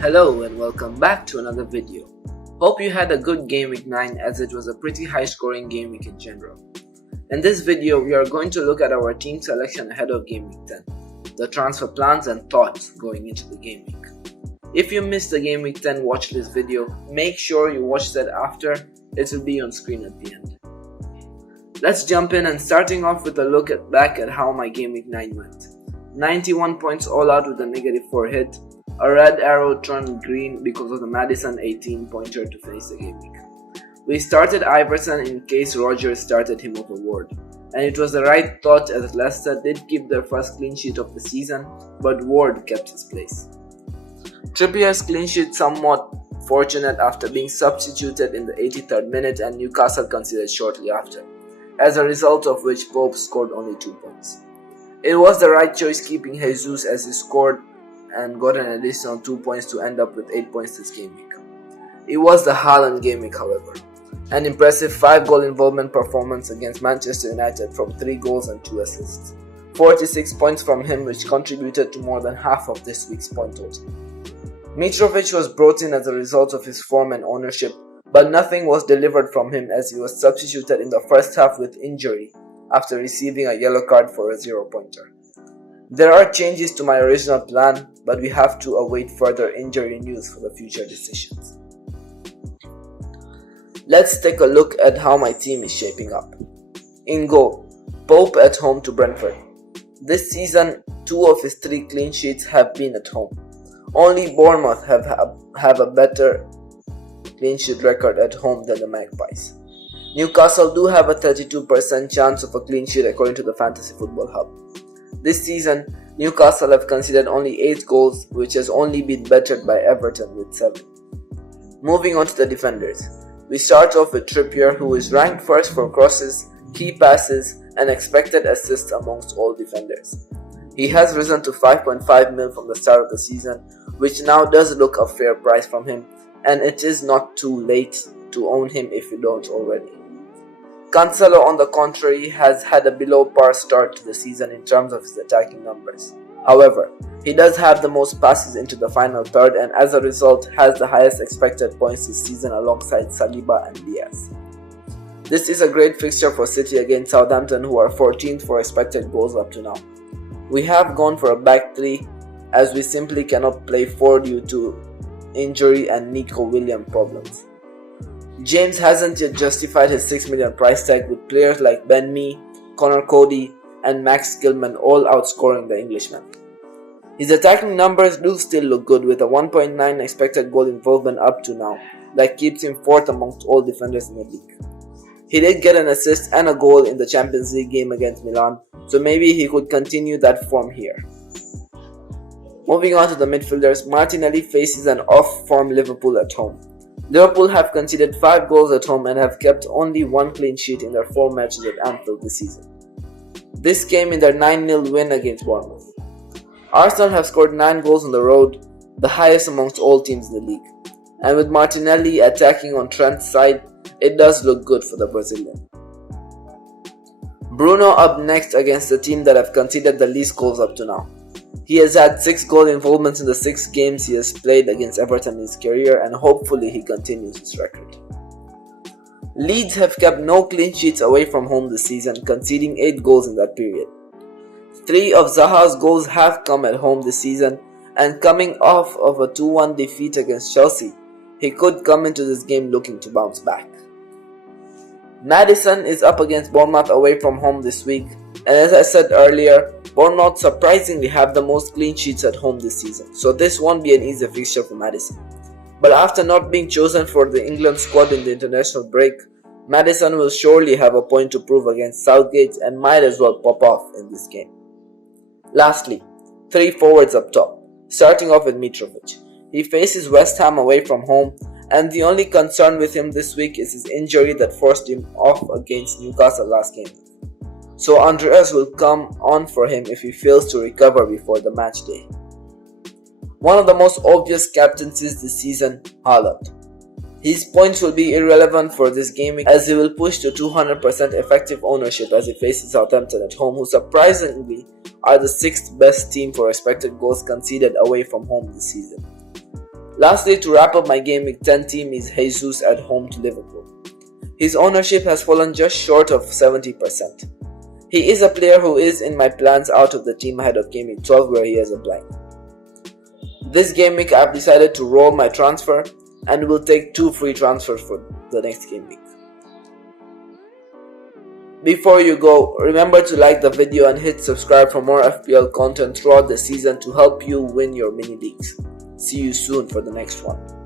Hello and welcome back to another video. Hope you had a good game week 9 as it was a pretty high scoring game week in general. In this video we are going to look at our team selection ahead of game week 10, the transfer plans and thoughts going into the game week. If you missed the game week 10 watch list video, make sure you watch that after, it will be on screen at the end. Let's jump in and starting off with a look back at how my game week 9 went. 91 points all out with a -4 hit. A red arrow turned green because of the Madison 18-pointer to finish the game week. We started Iverson in case Rogers started him over Ward, and it was the right thought as Leicester did keep their first clean sheet of the season, but Ward kept his place. Trippier's clean sheet somewhat fortunate after being substituted in the 83rd minute and Newcastle conceded shortly after, as a result of which Pope scored only 2 points. It was the right choice keeping Jesus as he scored and got an additional 2 points to end up with 8 points this game week. It was the Haaland game week, however. An impressive 5-goal involvement performance against Manchester United from 3 goals and 2 assists. 46 points from him, which contributed to more than half of this week's point total. Mitrovic was brought in as a result of his form and ownership, but nothing was delivered from him as he was substituted in the first half with injury after receiving a yellow card for a 0-pointer. There are changes to my original plan, but we have to await further injury news for the future decisions. Let's take a look at how my team is shaping up. In goal, Pope at home to Brentford. This season, 2 of his 3 clean sheets have been at home. Only Bournemouth have a better clean sheet record at home than the Magpies. Newcastle do have a 32% chance of a clean sheet according to the Fantasy Football Hub. This season, Newcastle have conceded only 8 goals, which has only been bettered by Everton with 7. Moving on to the defenders. We start off with Trippier, who is ranked first for crosses, key passes, and expected assists amongst all defenders. He has risen to 5.5 mil from the start of the season, which now does look a fair price from him, and it is not too late to own him if you don't already. Cancelo, on the contrary, has had a below-par start to the season in terms of his attacking numbers. However, he does have the most passes into the final third and as a result has the highest expected points this season alongside Saliba and Diaz. This is a great fixture for City against Southampton, who are 14th for expected goals up to now. We have gone for a back 3 as we simply cannot play 4 due to injury and Nico Williams problems. James hasn't yet justified his 6 million price tag with players like Ben Mee, Connor Cody and Max Gilman all outscoring the Englishman. His attacking numbers do still look good with a 1.9 expected goal involvement up to now, that keeps him 4th amongst all defenders in the league. He did get an assist and a goal in the Champions League game against Milan, so maybe he could continue that form here. Moving on to the midfielders, Martinelli faces an off-form Liverpool at home. Liverpool have conceded 5 goals at home and have kept only 1 clean sheet in their 4 matches at Anfield this season. This came in their 9-0 win against Bournemouth. Arsenal have scored 9 goals on the road, the highest amongst all teams in the league. And with Martinelli attacking on Trent's side, it does look good for the Brazilian. Bruno up next against the team that have conceded the least goals up to now. He has had 6 goal involvements in the 6 games he has played against Everton in his career and hopefully he continues his record. Leeds have kept no clean sheets away from home this season, conceding 8 goals in that period. 3 of Zaha's goals have come at home this season, and coming off of a 2-1 defeat against Chelsea, he could come into this game looking to bounce back. Maddison is up against Bournemouth away from home this week, and as I said earlier, Bournemouth surprisingly have the most clean sheets at home this season, so this won't be an easy fixture for Maddison. But after not being chosen for the England squad in the international break, Maddison will surely have a point to prove against Southgate and might as well pop off in this game. Lastly, 3 forwards up top, starting off with Mitrovic. He faces West Ham away from home, and the only concern with him this week is his injury that forced him off against Newcastle last game. So Andreas will come on for him if he fails to recover before the match day. One of the most obvious captaincies this season, Haaland. His points will be irrelevant for this game as he will push to 200% effective ownership as he faces Southampton at home, who surprisingly are the 6th best team for expected goals conceded away from home this season. Lastly, to wrap up my Game Week 10 team is Jesus at home to Liverpool. His ownership has fallen just short of 70%. He is a player who is in my plans out of the team ahead of Game Week 12 where he has a blank. This Game Week I've decided to roll my transfer and will take 2 free transfers for the next Game Week. Before you go, remember to like the video and hit subscribe for more FPL content throughout the season to help you win your mini leagues. See you soon for the next one.